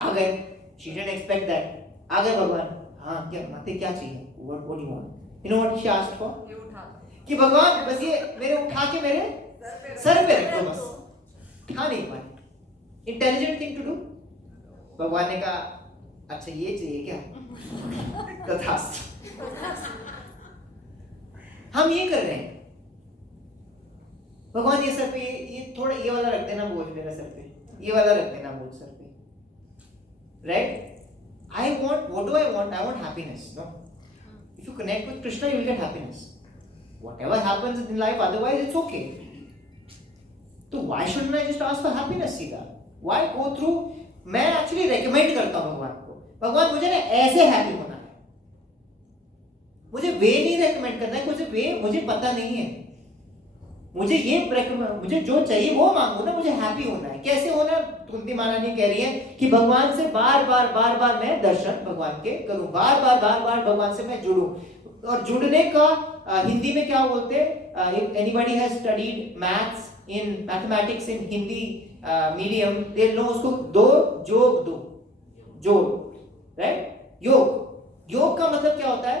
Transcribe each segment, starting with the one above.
आ गए, she didn't expect that. आ गए भगवान, हाँ क्या माते क्या चाहिए, what do you want? You know what she asked for? कि भगवान बस ये मेरे उठा के मेरे सर पे रख दो, बस उठा नहीं पाए. Intelligent thing to do. भगवान ने कहा अच्छा ये चाहिए क्या? तथास्तु. हम ये कर रहे हैं. भगवान ये सर पे ये थोड़ा ये वाला रख देना बोझ मेरे सर पे, ये वाला रख देना बोझ सर पे. Right? I want, what do I want? I want happiness. No? If you connect with Krishna, you will get happiness. Whatever happens in life, otherwise it's okay. So why shouldn't I just ask for happiness, सीधा? Why go through? मैं actually recommend करता हूँ भगवान को. भगवान मुझे ना ऐसे happy होना है. मुझे वे नहीं recommend करना है, मुझे वे मुझे पता नहीं है. मुझे ये मुझे जो चाहिए वो मांगो ना, मुझे हैप्पी होना है. कैसे होना? कुंती महारानी कह रही है कि भगवान से बार बार मैं दर्शन भगवान के करूं, बार बार भगवान से मैं जुड़ूं. और जुड़ने का हिंदी में क्या बोलते हैं? If anybody has studied maths in mathematics in Hindi medium, they know उसको दो जोड़, राइट? योग का मतलब क्या होता है?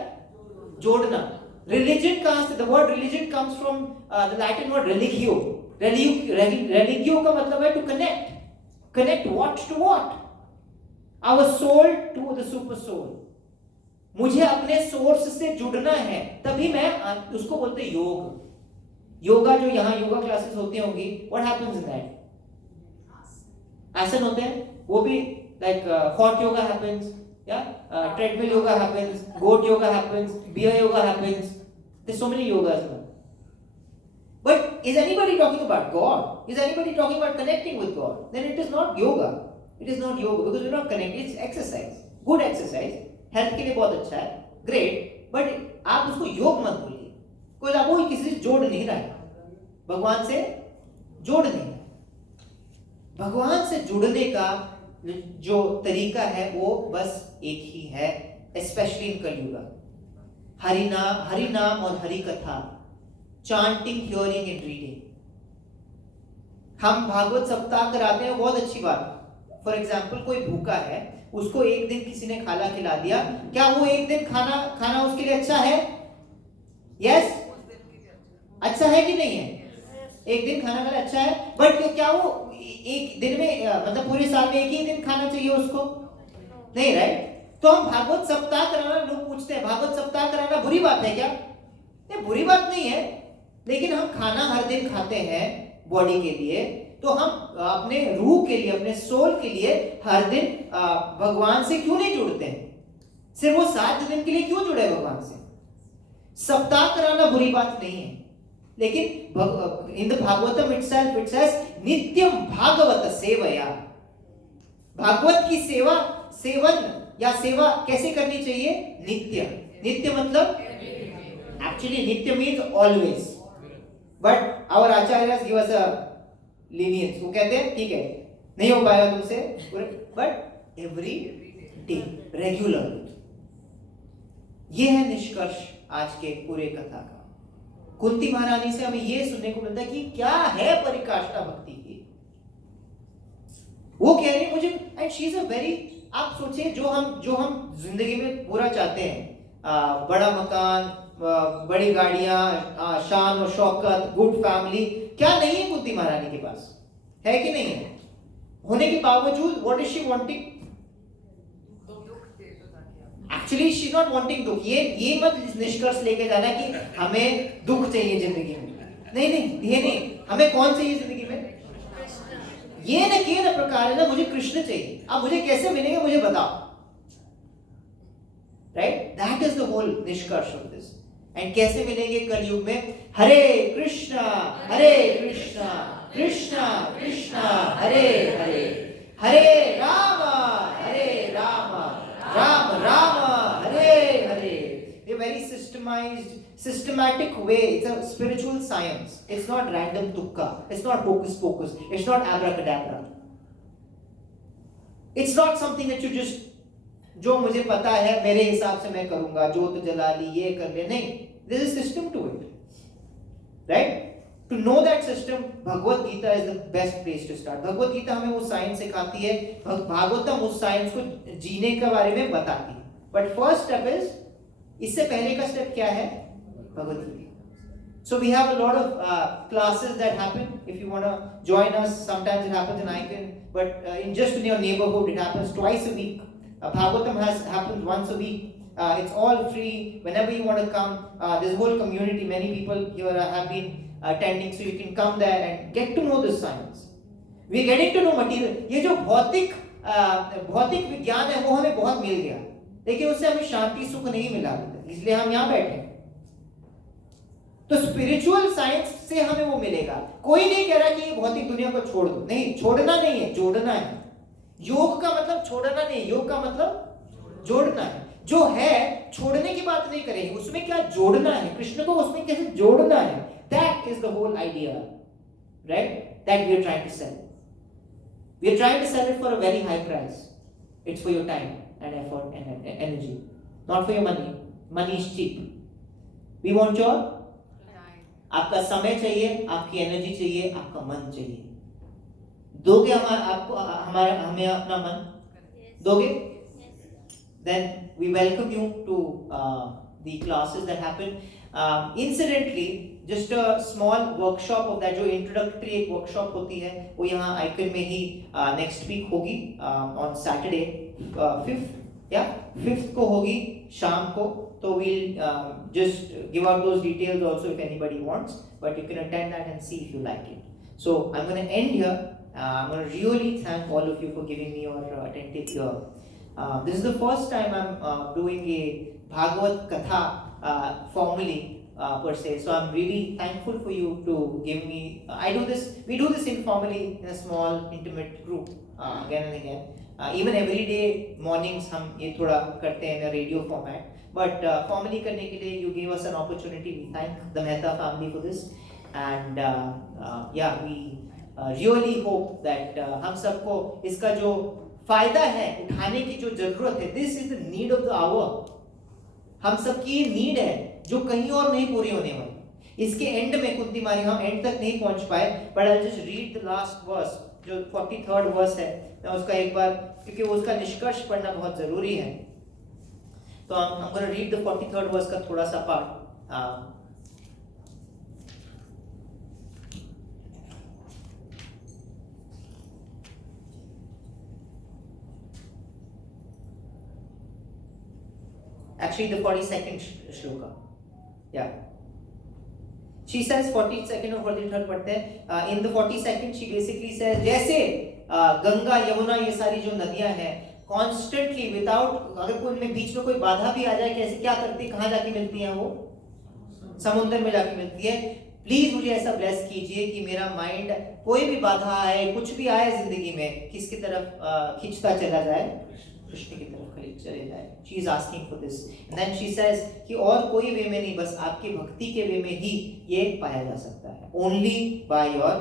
जोड़ना. Religion कहाँ से? The word religion comes from the Latin word religio. Religio का मतलब है to connect. Connect what to what? Our soul to the super soul. मुझे अपने सोर्स से जुड़ना है, तभी मैं उसको बोलते हैं योग. योगा जो यहाँ योगा क्लासेस होती होंगी, what happens in that? आसन होते हैं, वो भी like hot yoga happens. Yeah, treadmill yoga happens, goat yoga happens, beer yoga happens. There's so many yogas now. But is anybody talking about God? Is anybody talking about connecting with God? Then it is not yoga. It is not yoga because we're not connected. It's exercise. Good exercise. Health के लिए बहुत अच्छा है. Great. But आप उसको योग मत बोलिए. कोई आप वो किसी से जोड़ नहीं रहा है. भगवान से जोड़ नहीं है. भगवान से जुड़ने का जो तरीका है वो बस एक ही है, स्पेशली इन कलयुग. हरि नाम और हरि कथा, चांटिंग, हियरिंग एंड रीडिंग. हम भागवत सप्ताह कराते हैं, बहुत अच्छी बात. फॉर एग्जाम्पल कोई भूखा है, उसको एक दिन किसी ने खाना खिला दिया, क्या वो एक दिन खाना उसके लिए अच्छा है? यस, अच्छा है कि नहीं है? एक दिन खाना खाना अच्छा है. बट क्या वो एक दिन में मतलब पूरे साल में एक ही दिन खाना चाहिए उसको? नहीं, राइट? तो हम भागवत सप्ताह कराना, लोग पूछते हैं भागवत सप्ताह कराना बुरी बात है क्या? नहीं, बुरी बात नहीं है, लेकिन हम खाना हर दिन खाते हैं बॉडी के लिए, तो हम अपने रूह के लिए, अपने सोल के लिए हर दिन भगवान से क्यों नहीं जुड़ते हैं? सिर्फ वो 7 दिन के लिए क्यों जुड़े भगवान से? सप्ताह कराना बुरी बात नहीं है, लेकिन in the Bhagavatam itself it says नित्यम भागवत सेवया. भागवत की सेवन या सेवा कैसे करनी चाहिए? नित्य मतलब एक्चुअली नित्य means always, but our acharyas give us a lenience. वो कहते हैं ठीक है नहीं हो पाएगा तुमसे, बट एवरी डे, रेगुलर. ये है निष्कर्ष आज के पूरे कथा का. कुंती महारानी से हमें ये सुनने को मिलता है कि क्या है परिकाष्ठा भक्ति की. वो कह रही है मुझे, and she is a very, आप सोचिए जो हम जिंदगी में पूरा चाहते हैं, बड़ा मकान, बड़ी गाड़ियां, शान और शौकत, गुड फैमिली, क्या नहीं है कुंती महारानी के पास? है कि नहीं है? होने के बावजूद what is she wanting? Actually she not wanting दुख. ये मत निष्कर्ष लेके जाना कि हमें दुख चाहिए जिंदगी में. नहीं, हमें कौन चाहिए जिंदगी में? ये न के न प्रकार है ना, मुझे कृष्ण चाहिए. अब मुझे कैसे मिलेंगे मुझे बताओ, right? That is the whole निष्कर्ष ऑफ दिस. एंड कैसे मिलेंगे कलयुग में? हरे कृष्णा कृष्णा कृष्णा हरे हरे, हरे Ram Ram Ram Hare Hare. A very systematic way. It's a spiritual science. It's not random tukka. It's not hocus pocus. It's not abracadabra. It's not something that you just, जो मुझे पता है मेरे हिसाब से मैं करूंगा, जोत जला ली, ये कर ले. नहीं, there is a system to it, right? To know that system, Bhagavad Gita is the best place to start. Bhagavad Gita हमें वो साइंस सिखाती है, भागवतम उस साइंस को जीने के बारे में बताती है. But first step is, इससे पहले का स्टेप क्या है? Bhagavad Gita. So we have a lot of classes that happen. If you want to join us, sometimes it happens in Icon, but in just in your neighborhood, it happens twice a week. Bhagavatam happens once a week. It's all free. Whenever you want to come, there's a whole community. Many people here have been attending, so you can come there and get to know this science. We are getting to know material. ये जो भौतिक विज्ञान है वो हमें बहुत मिल गया, लेकिन उससे हमें शांति सुख नहीं मिला, इसलिए हम यहाँ बैठे. तो स्पिरिचुअल साइंस से हमें वो मिलेगा. कोई नहीं कह रहा कि ये भौतिक दुनिया को छोड़ दो. नहीं, छोड़ना नहीं है, जोड़ना है. योग का मतलब छोड़ना नहीं, योग का मतलब जोड़ना है. जो है छोड़ने की बात नहीं करेंगे, उसमें क्या जोड़ना है, कृष्ण को उसमें कैसे जोड़ना है. That is the whole idea, right? That we are trying to sell. We are trying to sell it for a very high price. It's for your time and effort and energy, not for your money. Money is cheap. We want your time. आपका समय चाहिए, आपकी energy चाहिए, आपका मन चाहिए. दोगे हमें अपना मन दोगे? Then we welcome you to the classes that happen. Incidentally, just a small workshop of that, जो introductory एक workshop होती है, वो यहाँ आइकन में ही next week होगी on Saturday 5th को होगी शाम को. So we'll just give out those details also if anybody wants, but you can attend that and see if you like it. So I'm going to end here. I'm going to really thank all of you for giving me your attentive ear. This is the first time I'm doing a Bhagavad Katha formally per se, so I'm really thankful for you to give me. We do this informally in a small intimate group again and again. Even every day mornings हम ये थोड़ा करते हैं in a radio format, but formally करने के लिए you gave us an opportunity. We thank the Mehta family for this, and yeah, we really hope that हम सबको इसका जो फायदा है, उठाने की जो जरूरत है, this is the need of the hour. हम सबकी नीड है जो कहीं और नहीं पूरी होने वाली. इसके एंड में कुंती मारी हम एंड तक नहीं पहुंच पाए, but I'll just read the last verse, जो 43rd वर्स है, मैं उसका एक बार, क्योंकि उसका निष्कर्ष पढ़ना बहुत जरूरी है, तो I'm going to read the 43rd verse का थोड़ा सा part. Actually, the 42nd shloka. Yeah. She says 42nd or 43rd पढ़ते हैं. In the 42nd, she basically says, जैसे गंगा यमुना ये सारी जो नदियां हैं, constantly without, अगर कोई उनमें बीच में कोई बाधा भी आ जाए, कैसे क्या करती है, कहाँ जाके मिलती हैं वो? समुद्र में जाके मिलती है. प्लीज मुझे ऐसा ब्लेस कीजिए कि मेरा माइंड कोई भी बाधा आए, कुछ भी आए जिंदगी में, किसकी तरफ खींचता चला जाए? कृष्ण की तरफ चले जाए. She is asking for this, and then she says कि और कोई वे में नहीं, बस आपकी भक्ति के वे में ही ये पाया जा सकता है. Only by your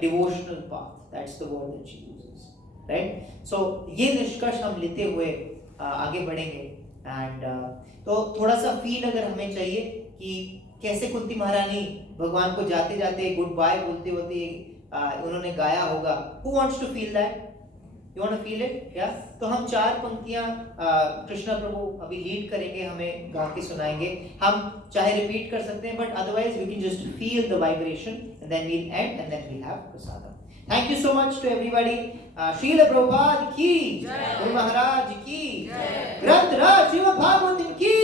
devotional path. That's the word that she uses, right? So ये निष्कर्ष हम लेते हुए आगे बढ़ेंगे, and तो थोड़ा सा फील अगर हमें चाहिए कि कैसे कुंती महारानी भगवान को जाते जाते गुड बाय बोलते होते उन्होंने गाया होगा. Who wants to feel that? You want to feel it? Yeah? तो हम 4 पंक्तियां कृष्णा प्रभु अभी लीड करेंगे, हमें गा के सुनाएंगे. हम चाहे रिपीट कर सकते हैं, but otherwise we can just feel the vibration, and then we'll end, and then we'll have prasadam. Thank you so much to everybody. Srila Prabhupada ki, Guru Maharaj ki, Granth Raj Srimad Bhagavatam ki.